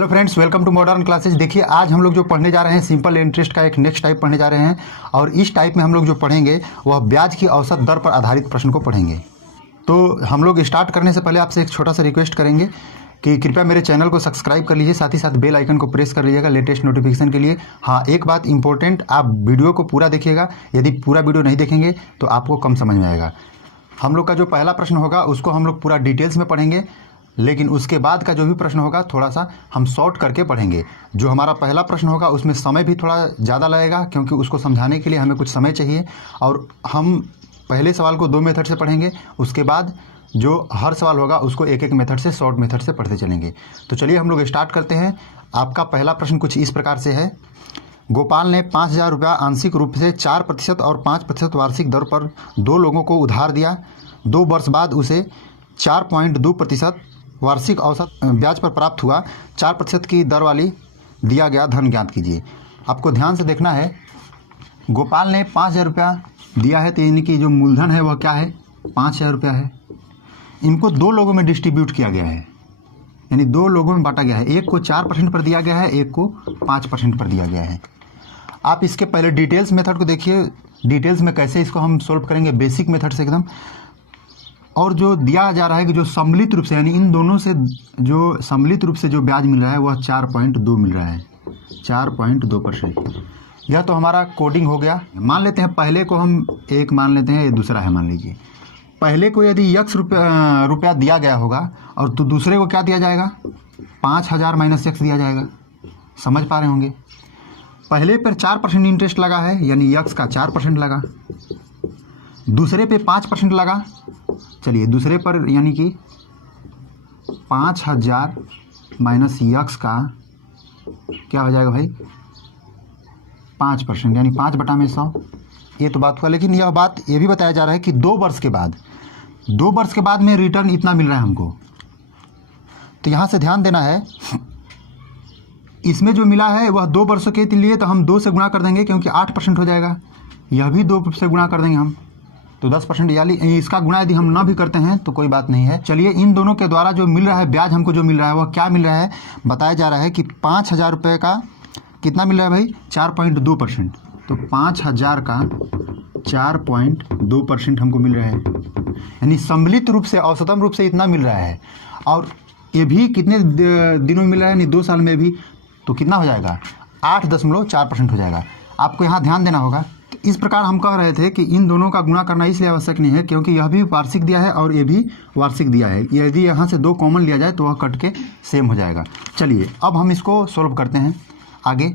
Hello friends, welcome to modern classes. देखिए, आज हम लोग जो पढ़ने जा रहे हैं सिंपल इंटरेस्ट का एक नेक्स्ट टाइप पढ़ने जा रहे हैं और इस टाइप में हम लोग जो पढ़ेंगे वह ब्याज की औसत दर पर आधारित प्रश्न को पढ़ेंगे। तो हम लोग स्टार्ट करने से पहले आपसे एक छोटा सा रिक्वेस्ट करेंगे कि कृपया मेरे चैनल को सब्सक्राइब कर लीजिए, साथ ही साथ बेल आइकन को प्रेस कर लीजिएगा लेटेस्ट नोटिफिकेशन के लिए। हाँ, एक बात इंपॉर्टेंट, आप वीडियो को पूरा देखिएगा। यदि पूरा वीडियो नहीं देखेंगे तो आपको कम समझ में आएगा। हम लोग का जो पहला प्रश्न होगा उसको हम लोग पूरा डिटेल्स में पढ़ेंगे, लेकिन उसके बाद का जो भी प्रश्न होगा थोड़ा सा हम शॉर्ट करके पढ़ेंगे। जो हमारा पहला प्रश्न होगा उसमें समय भी थोड़ा ज़्यादा लगेगा, क्योंकि उसको समझाने के लिए हमें कुछ समय चाहिए। और हम पहले सवाल को 2 मेथड से पढ़ेंगे, उसके बाद जो हर सवाल होगा उसको एक एक मेथड से, शॉर्ट मेथड से पढ़ते चलेंगे। तो चलिए हम लोग स्टार्ट करते हैं। आपका पहला प्रश्न कुछ इस प्रकार से है। गोपाल ने 5,000 रुपया आंशिक रूप से 4% और 5% वार्षिक दर पर 2 लोगों को उधार दिया। 2 वर्ष बाद उसे 4.2% वार्षिक औसत ब्याज पर प्राप्त हुआ। 4% की दर वाली दिया गया धन ज्ञात कीजिए। आपको ध्यान से देखना है, गोपाल ने 5,000 रुपया दिया है, तो यानी कि जो मूलधन है वह क्या है, 5,000 रुपया है। इनको 2 लोगों में डिस्ट्रीब्यूट किया गया है, यानी 2 लोगों में बांटा गया है। एक को 4% पर दिया गया है, एक को 5% पर दिया गया है। आप इसके पहले डिटेल्स मेथड को देखिए, डिटेल्स में कैसे इसको हम सोल्व करेंगे, बेसिक मेथड से एकदम। और जो दिया जा रहा है कि जो सम्मिलित रूप से, यानी इन दोनों से जो सम्मिलित रूप से जो ब्याज मिल रहा है वह 4.2 मिल रहा है, 4.2%। यह तो हमारा कोडिंग हो गया। मान लेते हैं पहले को हम एक मान लेते हैं, ये दूसरा है मान लीजिए। पहले को यदि x रुपया दिया गया होगा और तो दूसरे को क्या दिया जाएगा, 5,000 माइनस x दिया जाएगा। समझ पा रहे होंगे। पहले पर 4% इंटरेस्ट लगा है, यानी x का 4% लगा। दूसरे पे 5% लगा। चलिए दूसरे पर यानी कि 5,000 माइनस x का क्या हो जाएगा भाई, 5%, यानी 5/100। ये तो बात हुआ। लेकिन यह बात ये भी बताया जा रहा है कि 2 वर्ष के बाद में रिटर्न इतना मिल रहा है हमको। तो यहाँ से ध्यान देना है, इसमें जो मिला है वह 2 वर्षों के लिए, तो हम 2 से गुणा कर देंगे क्योंकि 8% हो जाएगा। यह भी 2 से गुणा कर देंगे हम, तो 10%। यानी इसका गुणा यदि हम ना भी करते हैं तो कोई बात नहीं है। चलिए, इन दोनों के द्वारा जो मिल रहा है ब्याज, हमको जो मिल रहा है वह क्या मिल रहा है, बताया जा रहा है कि 5,000 रुपये का कितना मिल रहा है भाई, 4.2%। तो 5,000 का 4.2% हमको मिल रहा है, यानी सम्मिलित रूप से, औसतम रूप से इतना मिल रहा है। और ये भी कितने दिनों में मिल रहा है, यानी 2 साल में भी, तो कितना हो जाएगा, 8.4% हो जाएगा। आपको यहाँ ध्यान देना होगा। तो इस प्रकार हम कह रहे थे कि इन दोनों का गुणा करना इसलिए आवश्यक नहीं है क्योंकि यह भी वार्षिक दिया है और ये भी वार्षिक दिया है। यदि यहाँ से 2 कॉमन लिया जाए तो वह कट के सेम हो जाएगा। चलिए अब हम इसको सोल्व करते हैं। आगे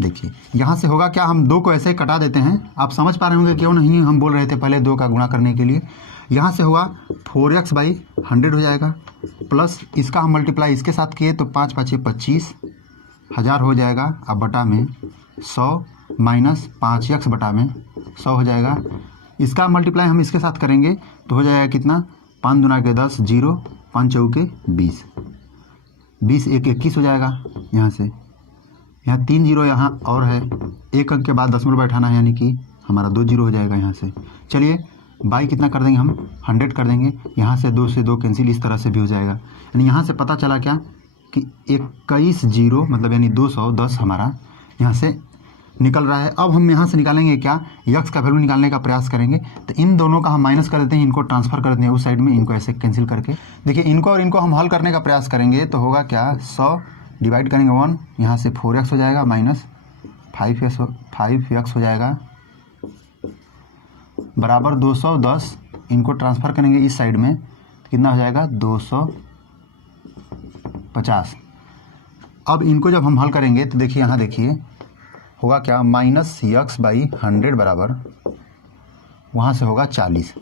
देखिए, यहाँ से होगा क्या, हम 2 को ऐसे कटा देते हैं। आप समझ पा रहे होंगे क्यों नहीं हम बोल रहे थे पहले 2 का गुणा करने के लिए। यहाँ से होगा 4x/100 हो जाएगा, प्लस इसका हम मल्टीप्लाई इसके साथ किए तो 5×5 = 25 हज़ार हो जाएगा। अब बटा में 100 माइनस 5x बटा में 100 हो जाएगा। इसका मल्टीप्लाई हम इसके साथ करेंगे तो हो जाएगा कितना, 5 दूना के 10, 0, 5 चौके 20, 20 1 21 हो जाएगा। यहाँ से यहाँ 3 0 यहाँ और है, 1 अंक के बाद दशमलव बैठाना है, यानी कि हमारा 2 0 हो जाएगा यहाँ से। चलिए बाई कितना कर देंगे हम, 100 कर देंगे। यहाँ से 2 से 2 कैंसिल, इस तरह से भी हो जाएगा। यानी यहाँ से पता चला क्या कि 21 0 मतलब यानी 210 हमारा यहाँ से निकल रहा है। अब हम यहाँ से निकालेंगे क्या, x का वैल्यू निकालने का प्रयास करेंगे। तो इन दोनों का हम माइनस कर देते हैं, इनको ट्रांसफ़र कर देते हैं उस साइड में, इनको ऐसे कैंसिल करके। देखिए इनको और इनको हम हल करने का प्रयास करेंगे तो होगा क्या, 100 डिवाइड करेंगे 1, यहाँ से 4x हो जाएगा माइनस 5x हो जाएगा बराबर 210। इनको ट्रांसफ़र करेंगे इस साइड में, कितना हो जाएगा, 250। अब इनको जब हम हल करेंगे तो देखिए यहाँ देखिए होगा क्या, -x/100 बराबर वहाँ से होगा 40।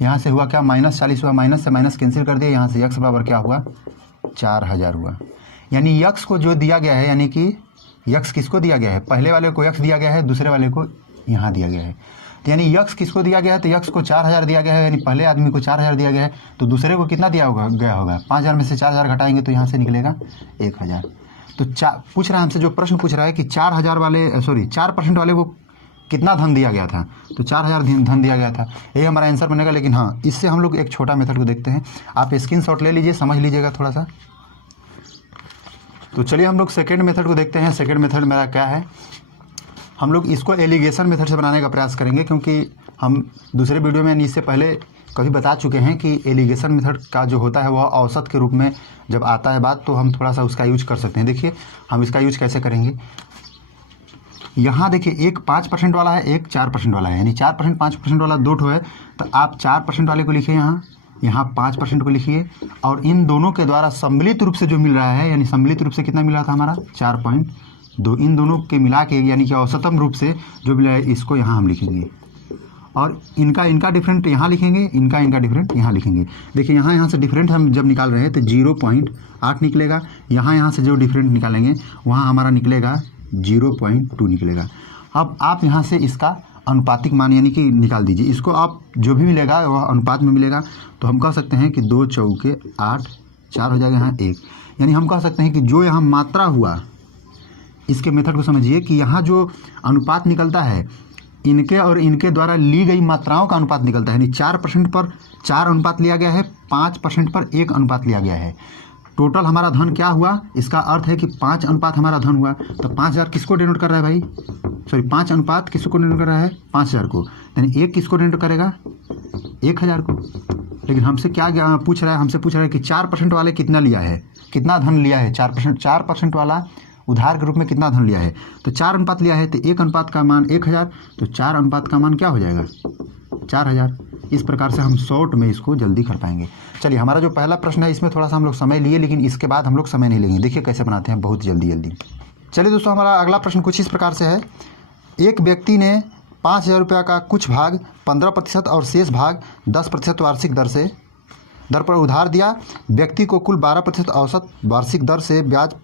यहाँ से हुआ क्या, -40 हुआ, माइनस से माइनस कैंसिल कर दिया। यहाँ से x बराबर क्या हुआ, 4,000 हुआ। यानी x को जो दिया गया है, यानी कि x किसको दिया गया है, पहले वाले को x दिया गया है, दूसरे वाले को यहाँ दिया गया है। तो यानी x किसको दिया गया है, तो x को 4,000 दिया गया है, यानी पहले आदमी को 4,000 दिया गया है, तो दूसरे को कितना दिया गया होगा, 5,000 में से 4,000 घटाएंगे तो यहाँ से निकलेगा 1,000। तो पूछ रहा है हमसे, जो प्रश्न पूछ रहा है कि 4,000 वाले 4% वाले को कितना धन दिया गया था, तो 4000 धन दिया गया था, यही हमारा आंसर बनेगा। लेकिन हाँ, इससे हम लोग एक छोटा मेथड को देखते हैं, आप स्क्रीनशॉट ले लीजिए, समझ लीजिएगा थोड़ा सा। तो चलिए हम लोग सेकेंड मेथड को देखते हैं। सेकेंड मेथड मेरा क्या है, हम लोग इसको एलिगेशन मेथड से बनाने का प्रयास करेंगे, क्योंकि हम दूसरे वीडियो में इससे पहले कभी बता चुके हैं कि एलिगेशन मेथड का जो होता है वह औसत के रूप में जब आता है बात, तो हम थोड़ा सा उसका यूज कर सकते हैं। देखिए हम इसका यूज कैसे करेंगे। यहाँ देखिए एक 5% वाला है, एक 4% वाला है, यानी 4% 5% वाला दो ठो है। तो आप 4% वाले को लिखिए, यहाँ 5% को लिखिए, और इन दोनों के द्वारा सम्मिलित रूप से जो मिल रहा है, यानी सम्मिलित रूप से कितना मिल रहा था हमारा 4.2, इन दोनों के मिला के यानी कि औसतम रूप से जो मिला है इसको यहाँ हम लिखेंगे, और इनका डिफरेंट यहाँ लिखेंगे, इनका डिफरेंट यहाँ लिखेंगे। देखिए यहाँ से डिफरेंट हम जब निकाल रहे हैं तो 0.8 निकलेगा, यहाँ से जो डिफरेंट निकालेंगे वहाँ हमारा निकलेगा 0.2 निकलेगा। अब आप यहाँ से इसका अनुपातिक मान यानी कि निकाल दीजिए, इसको आप जो भी मिलेगा वह अनुपात में मिलेगा। तो हम कह सकते हैं कि 2 चौके 8, 4 हो जाएगा यहाँ 1, यानी हम कह सकते हैं कि जो यहाँ मात्रा हुआ, इसके मेथड को समझिए कि यहाँ जो अनुपात निकलता है इनके और इनके द्वारा ली गई मात्राओं का अनुपात निकलता है, यानी 4% पर 4 अनुपात लिया गया है, 5% पर 1 अनुपात लिया गया है। टोटल हमारा धन क्या हुआ, इसका अर्थ है कि 5 अनुपात हमारा धन हुआ। तो 5000 किसको डिनोट कर रहा है भाई, सॉरी 5 अनुपात किसको डिनोट कर रहा है 5000 को, यानी 1 किसको डिनोट करेगा 1000 को। लेकिन हमसे क्या पूछ रहा है, हमसे पूछ रहा है कि 4% वाले कितना लिया है, कितना धन लिया है, 4% वाला उधार के रूप में कितना धन लिया है। तो 4 अनुपात लिया है, तो 1 अनुपात का मान 1000, तो 4 अनुपात का मान क्या हो जाएगा 4000। इस प्रकार से हम शॉर्ट में इसको जल्दी कर पाएंगे। चलिए हमारा जो पहला प्रश्न है इसमें थोड़ा सा हम लोग समय लिए, लेकिन इसके बाद हम लोग समय नहीं लेंगे। देखिए कैसे बनाते हैं बहुत जल्दी। चलिए दोस्तों, हमारा अगला प्रश्न कुछ इस प्रकार से है। एक व्यक्ति ने 5000 रुपये का कुछ भाग 15% और शेष भाग 10% वार्षिक दर पर उधार दिया। व्यक्ति को कुल 12% औसत वार्षिक दर से ब्याज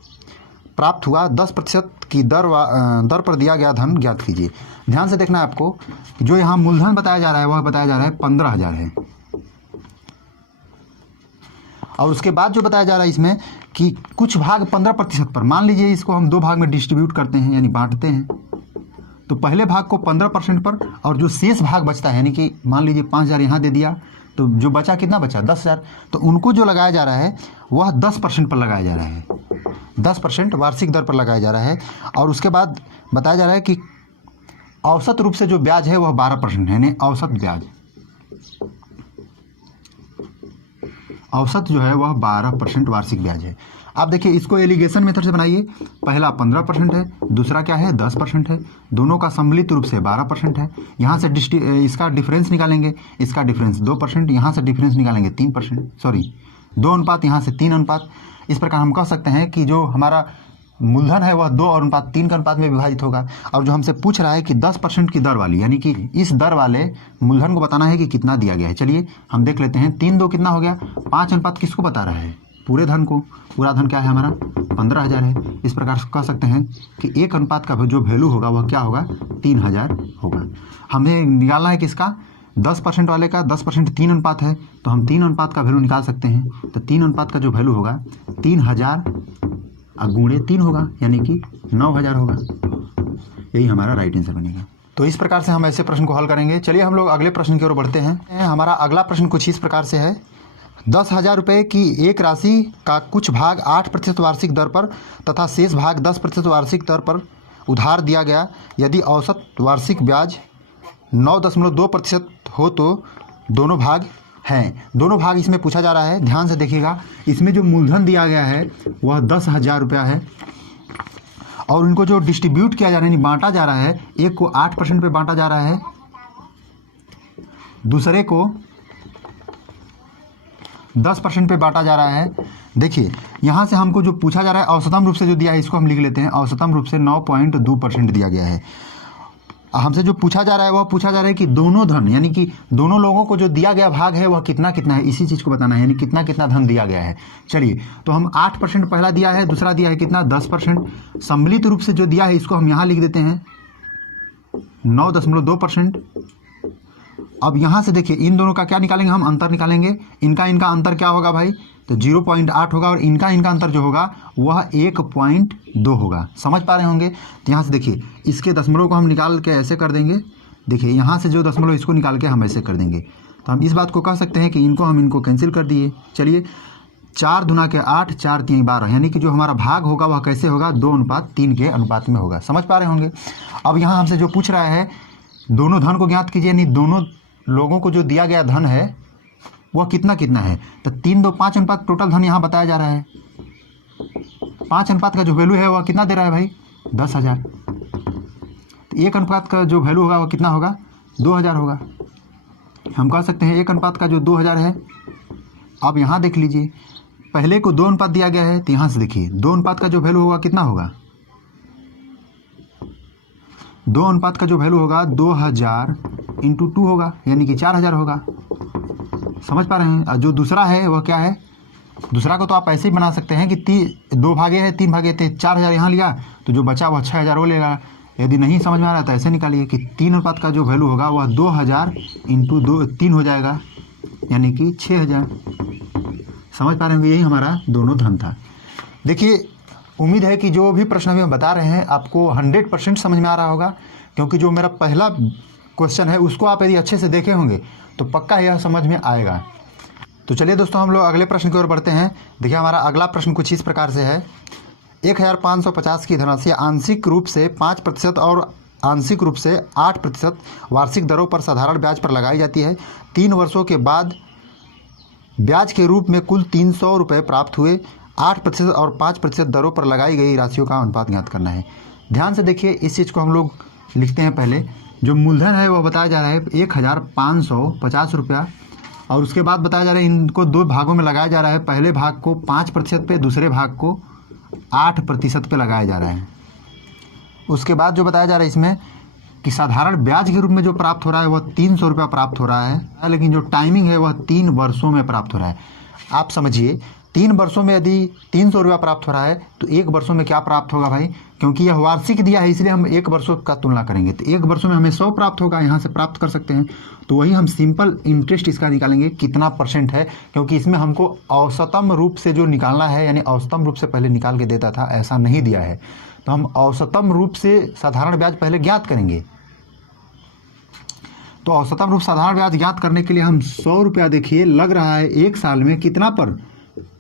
प्राप्त हुआ। 10% की दर पर दिया गया धन ज्ञात कीजिए। ध्यान से देखना है आपको, जो यहाँ मूलधन बताया जा रहा है वह बताया जा रहा है 15000 है, और उसके बाद जो बताया जा रहा है इसमें कि कुछ भाग 15% पर, मान लीजिए इसको हम 2 भाग में डिस्ट्रीब्यूट करते हैं यानी बांटते हैं। तो पहले भाग को 15% पर, और जो शेष भाग बचता है यानी कि मान लीजिए 5000 यहाँ दे दिया, तो जो बचा कितना बचा 10000। तो उनको जो लगाया जा रहा है वह 10% पर लगाया जा रहा है, 10% वार्षिक दर पर लगाया जा रहा है। और उसके बाद बताया जा रहा है कि औसत रूप से जो ब्याज है वह 12% है, यानी औसत ब्याज, औसत जो है वह 12% वार्षिक ब्याज है। आप देखिए इसको एलिगेशन मेथड से बनाइए। पहला 15% है, दूसरा क्या है 10% है, दोनों का सम्मिलित रूप से 12% है। यहाँ से इसका डिफरेंस निकालेंगे, इसका डिफरेंस 2%, यहाँ से डिफरेंस निकालेंगे 3%, सॉरी 2 अनुपात, यहाँ से 3 अनुपात। इस प्रकार हम कह सकते हैं कि जो हमारा मूलधन है वह 2 अनुपात 3 के अनुपात में विभाजित होगा। और जो हमसे पूछ रहा है कि 10% की दर वाली, यानी कि इस दर वाले मूलधन को बताना है कि कितना दिया गया है। चलिए हम देख लेते हैं, 3 2 कितना हो गया, 5 अनुपात किसको बता रहा है, पूरे धन को। पूरा धन क्या है हमारा 15000 है। इस प्रकार से कह सकते हैं कि 1 अनुपात का जो वैल्यू होगा वह क्या होगा 3000 होगा। हमें निकालना है किसका, 10% वाले का। 10% 3 अनुपात है, तो हम 3 अनुपात का वैल्यू निकाल सकते हैं। तो 3 अनुपात का जो वैल्यू होगा 3000 गुणे 3 होगा, यानी कि 9000 होगा। यही हमारा राइट आंसर बनेगा। तो इस प्रकार से हम ऐसे प्रश्न को हल करेंगे। चलिए हम लोग अगले प्रश्न की ओर बढ़ते हैं। हमारा अगला प्रश्न कुछ इस प्रकार से है। 10,000 रुपये की एक राशि का कुछ भाग 8% वार्षिक दर पर तथा शेष भाग 10% वार्षिक दर पर उधार दिया गया। यदि औसत वार्षिक ब्याज 9.2% हो तो दोनों भाग हैं। दोनों भाग इसमें पूछा जा रहा है। ध्यान से देखिएगा, इसमें जो मूलधन दिया गया है वह 10,000 रुपया है, और उनको जो डिस्ट्रीब्यूट किया जा रहा है यानी बांटा जा रहा है, एक को 8% पे बांटा जा रहा है, दूसरे को 10% पे बांटा जा रहा है। देखिए यहाँ से हमको जो पूछा जा रहा है औसतम रूप से जो दिया है इसको हम लिख लेते हैं। औसतम रूप से 9.2% दिया गया है। हमसे जो पूछा जा रहा है वह पूछा जा रहा है कि दोनों धन यानी कि दोनों लोगों को जो दिया गया भाग है वह कितना कितना है, इसी चीज़ को बताना है, यानी कितना कितना धन दिया गया है। चलिए तो हम 8% पहला दिया है, दूसरा दिया है कितना 10%। सम्मिलित रूप से जो दिया है इसको हम यहाँ लिख देते हैं 9.2%। अब यहाँ से देखिए इन दोनों का क्या निकालेंगे हम, अंतर निकालेंगे। इनका अंतर क्या होगा भाई तो 0.8 होगा और इनका अंतर जो होगा वह 1.2 होगा। समझ पा रहे होंगे। तो यहाँ से देखिए इसके दशमलव को हम निकाल के ऐसे कर देंगे। देखिए यहाँ से जो दशमलव इसको निकाल के हम ऐसे कर देंगे। तो हम इस बात को कह सकते हैं कि इनको कैंसिल कर दिए। चलिए 4 दूना के 8, 4 3 12, यानी कि जो हमारा भाग होगा वह कैसे होगा, 2:3 के अनुपात में होगा। समझ पा रहे होंगे। अब यहाँ हमसे जो पूछ रहा है दोनों धन को ज्ञात कीजिए, यानी दोनों लोगों को जो दिया गया धन है वह कितना कितना है। तो 3, 2, 5 अनुपात टोटल धन यहाँ बताया जा रहा है। 5 अनुपात का जो वैल्यू है वह कितना दे रहा है भाई, 10,000। तो 1 अनुपात का जो वैल्यू होगा वह कितना होगा, 2,000 होगा। हम कह सकते हैं 1 अनुपात का जो 2,000 है। अब यहाँ देख लीजिए पहले को 2 अनुपात दिया गया है, तो यहाँ से देखिए 2 अनुपात का जो वैल्यू होगा कितना होगा, 2 अनुपात का जो वैल्यू होगा 2000 × 2 होगा, यानी कि 4000 होगा। समझ पा रहे हैं। और जो दूसरा है वह क्या है, दूसरा को तो आप ऐसे ही बना सकते हैं कि 2 भागे है 3 भागे थे, 4000 यहाँ लिया तो जो बचा वह 6000 वो लेगा। यदि नहीं समझ में आ रहा तो ऐसे निकालिए कि 3 अनुपात का जो वैल्यू होगा वह 2000 × 3 हो जाएगा, यानी कि 6000। समझ पा रहे होंगे। यही हमारा दोनों धन था। देखिए उम्मीद है कि जो भी प्रश्न अभी हम बता रहे हैं आपको 100% समझ में आ रहा होगा, क्योंकि जो मेरा पहला क्वेश्चन है उसको आप यदि अच्छे से देखे होंगे तो पक्का यह समझ में आएगा। तो चलिए दोस्तों हम लोग अगले प्रश्न की ओर बढ़ते हैं। देखिए हमारा अगला प्रश्न कुछ इस प्रकार से है। 1550 की धनराशि आंशिक रूप से 5% और आंशिक रूप से 8% वार्षिक दरों पर साधारण ब्याज पर लगाई जाती है। 3 वर्षों के बाद ब्याज के रूप में कुल 300 रुपये प्राप्त हुए। 8% और 5% दरों पर लगाई गई राशियों का अनुपात ज्ञात करना है। ध्यान से देखिए इस चीज़ को हम लोग लिखते हैं। पहले जो मूलधन है वह बताया जा रहा है 1550 रुपया, और उसके बाद बताया जा रहा है इनको 2 भागों में लगाया जा रहा है। पहले भाग को 5% पे, दूसरे भाग को 8% पे लगाया जा रहा है। उसके बाद जो बताया जा रहा है इसमें कि साधारण ब्याज के रूप में जो प्राप्त हो रहा है वह 300 रुपया प्राप्त हो रहा है, लेकिन जो टाइमिंग है वह 3 वर्षों में प्राप्त हो रहा है। आप समझिए 3 वर्षों में यदि 300 रुपया प्राप्त हो रहा है तो 1 वर्षों में क्या प्राप्त होगा भाई, क्योंकि यह वार्षिक दिया है इसलिए हम 1 वर्षों का तुलना करेंगे। तो 1 वर्षों में हमें 100 प्राप्त होगा, यहाँ से प्राप्त कर सकते हैं। तो वही हम सिंपल इंटरेस्ट इसका निकालेंगे कितना % है, क्योंकि इसमें हमको औसतम रूप से जो निकालना है, यानी औसतम रूप से पहले निकाल के देता था, ऐसा नहीं दिया है। तो हम औसतम रूप से साधारण ब्याज पहले ज्ञात करेंगे। तो औसतम रूप साधारण ब्याज ज्ञात करने के लिए हम 100 रुपया देखिए लग रहा है 1 साल में कितना पर,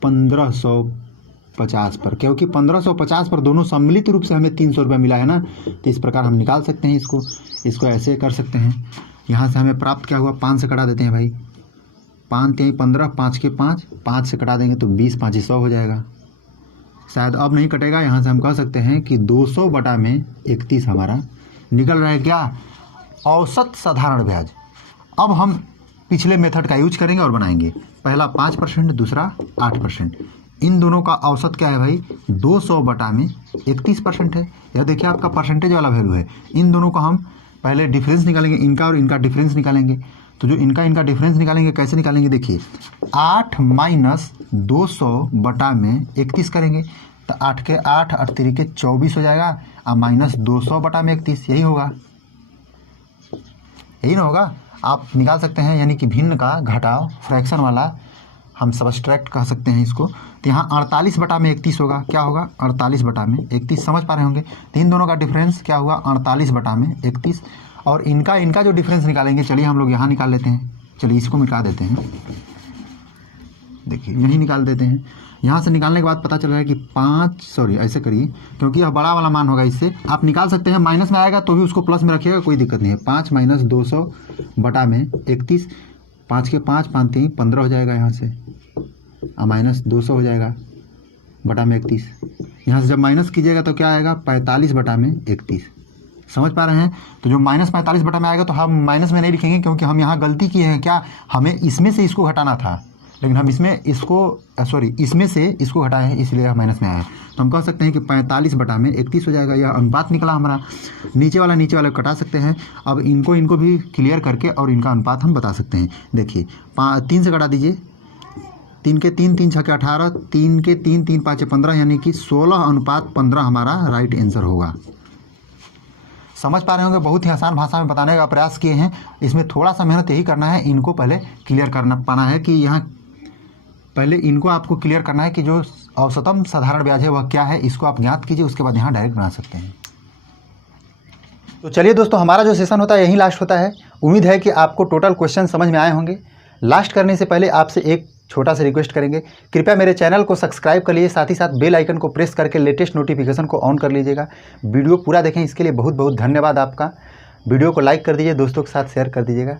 1550 पर, क्योंकि 1550 पर दोनों सम्मिलित रूप से हमें 300 रुपया मिला है ना। तो इस प्रकार हम निकाल सकते हैं इसको ऐसे कर सकते हैं। यहाँ से हमें प्राप्त क्या हुआ, 5 से कटा देते हैं भाई, 5 3 15, 5 के 5, 5 से कटा देंगे तो 20, 5 100 हो जाएगा। शायद अब नहीं कटेगा। यहाँ से हम कह सकते हैं कि 200/31 हमारा निकल रहा है क्या, औसत साधारण ब्याज। अब हम पिछले मेथड का यूज करेंगे और बनाएंगे। पहला 5%, दूसरा 8%। इन दोनों का औसत क्या है भाई, 200/31% है। यह देखिए आपका परसेंटेज वाला वैल्यू है। इन दोनों का हम पहले डिफरेंस निकालेंगे, इनका और इनका डिफरेंस निकालेंगे। तो जो इनका डिफरेंस निकालेंगे, कैसे निकालेंगे देखिए, 8 - 200/31 करेंगे तो 8 के 8, 8 3 के 24 हो जाएगा, और -200/31 यही होगा, यही ना होगा। आप निकाल सकते हैं, यानी कि भिन्न का घटाव, फ्रैक्शन वाला हम सब्सट्रैक्ट कह सकते हैं इसको। तो यहाँ 48/31 होगा, क्या होगा 48/31, समझ पा रहे होंगे। तो इन दोनों का डिफरेंस क्या हुआ, 48/31, और इनका जो डिफरेंस निकालेंगे, चलिए हम लोग यहाँ निकाल लेते हैं। चलिए इसको मिटा देते हैं, देखिए यहीं निकाल देते हैं। यहाँ से निकालने के बाद पता चल रहा है कि ऐसे करिए, क्योंकि यह बड़ा वाला मान होगा, इससे आप निकाल सकते हैं। माइनस में आएगा तो भी उसको प्लस में रखिएगा, कोई दिक्कत नहीं है। 5 - 200/31, 5 के 5, 5 3 15 हो जाएगा यहाँ से, और -200 हो जाएगा /31। यहाँ से जब माइनस कीजिएगा तो क्या आएगा, 45/31। समझ पा रहे हैं। तो जो -45 में आएगा तो हम माइनस में नहीं लिखेंगे, क्योंकि हम यहाँ गलती की है क्या, हमें इसमें से इसको घटाना था, लेकिन हम इसमें से इसको घटाए हैं, इसलिए हम माइनस में आए हैं। तो हम कह सकते हैं कि 45/31 हो जाएगा। यह अनुपात निकला हमारा। नीचे वाला कटा सकते हैं। अब इनको भी क्लियर करके और इनका अनुपात हम बता सकते हैं। देखिए 3 से कटा दीजिए, 3 के 3, 3 6 18, 3 के 3, 3 5 15, यानी कि 16:15 हमारा राइट आंसर होगा। समझ पा रहे होंगे, बहुत ही आसान भाषा में बताने का प्रयास किए हैं। इसमें थोड़ा सा मेहनत यही करना है, इनको पहले क्लियर करना पाना है कि यहाँ पहले इनको आपको क्लियर करना है कि जो औसतम साधारण ब्याज है वह क्या है, इसको आप ज्ञात कीजिए, उसके बाद यहाँ डायरेक्ट बना सकते हैं। तो चलिए दोस्तों, हमारा जो सेशन होता है यहीं लास्ट होता है। उम्मीद है कि आपको टोटल क्वेश्चन समझ में आए होंगे। लास्ट करने से पहले आपसे एक छोटा सा रिक्वेस्ट करेंगे, कृपया मेरे चैनल को सब्सक्राइब कर लीजिए, साथ ही साथ बेल आइकन को प्रेस करके लेटेस्ट नोटिफिकेशन को ऑन कर लीजिएगा। वीडियो पूरा देखें, इसके लिए बहुत बहुत धन्यवाद आपका। वीडियो को लाइक कर दीजिए, दोस्तों के साथ शेयर कर दीजिएगा।